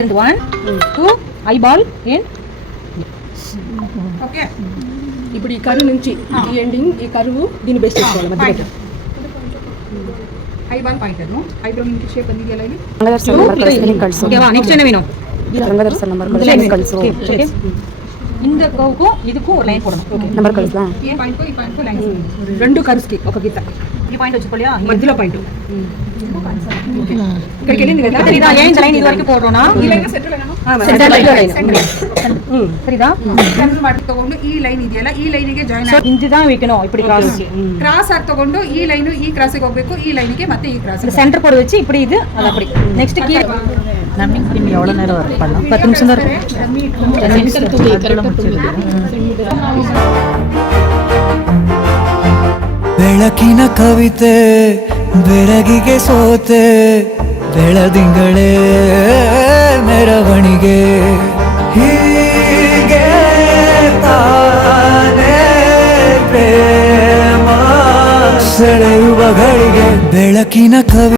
1 2 eyeball in okay ఇప్పుడు ఈ కరువు నుంచి ఈ ఎండింగ్ ఈ కరువు దీన్ని బేస్ చేసుకోవాలి మధ్యలో ಐಬಾಲ್ ಪಾಯಿಂಟ್ ಐಬ್ರೋ ನಿಮಗೆ ಶೇಪ್ ಬಂದಿದೆಯಲ್ಲ ಇಲ್ಲಿ ಓಕೆವಾ ನೆಕ್ಸ್ಟ್ என்ன வேணும் ರಂಗದರ್ಶನ ನಂಬರ್ ಕಳಿಸು இந்த கவுக்கும் இதுக்கும் ஒரு லைன் போடணும் ஓகே ನಂಬರ್ ಕಳಿಸலாம் ಈ ಪಾಯಿಂಟ್ ಲೈನ್ రెండు కరువుకి ఒక గీత ఈ పాయింట్ వచ్చుకోలియా మధ్యలో పాయింట్ ఇక్కడికి వెళ్ళింది కదా சரிதா ஏன் இந்த லைன் இது வரைக்கும் போடுறோம்னா ಈ line centre line centre line சரிதா ಸೆಂಟರ್ ಮಾಡಿ ತಗೊಂಡು ಈ ಲೈನ್ ಇದೆಯಲ್ಲ ಈ ಲೈನಿಗೆ ಜಾಯಿನ್ ಆಗಿ இதுதான் வைக்கணும் இப்படி ಕ್ರಾಸ್ ಆಗಿ ತಗೊಂಡು ಈ ಲೈನ್ ಈ ಕ್ರಾಸಿಗೆ ಹೋಗಬೇಕು ಈ ಲೈನಿಗೆ ಮತ್ತೆ ಈ ಕ್ರಾಸ್ இந்த சென்டர் போட வச்சு இப்படி இது அது அப்படி நெக்ஸ்ட் கீழ ನಮ್ಮಿಂಗ್ ಕ್ರೀಮ್ எவ்வளவு நேரம் வர்க் பண்ணலாம் 10 நிமிஷம் தான் ಬೆಳಕಿನ ಕವಿತೆ ಬೆಳಗಿಗೆ ಸೋತೆ ಬೆಳದಿಂಗಳೇ ಮೆರವಣಿಗೆ ಹೀಗೆ ತಾನೇ ಪ್ರೇಮ ಸೆಳೆಯುವ ಗಳಿಗೆ ಬೆಳಕಿನ ಕವಿ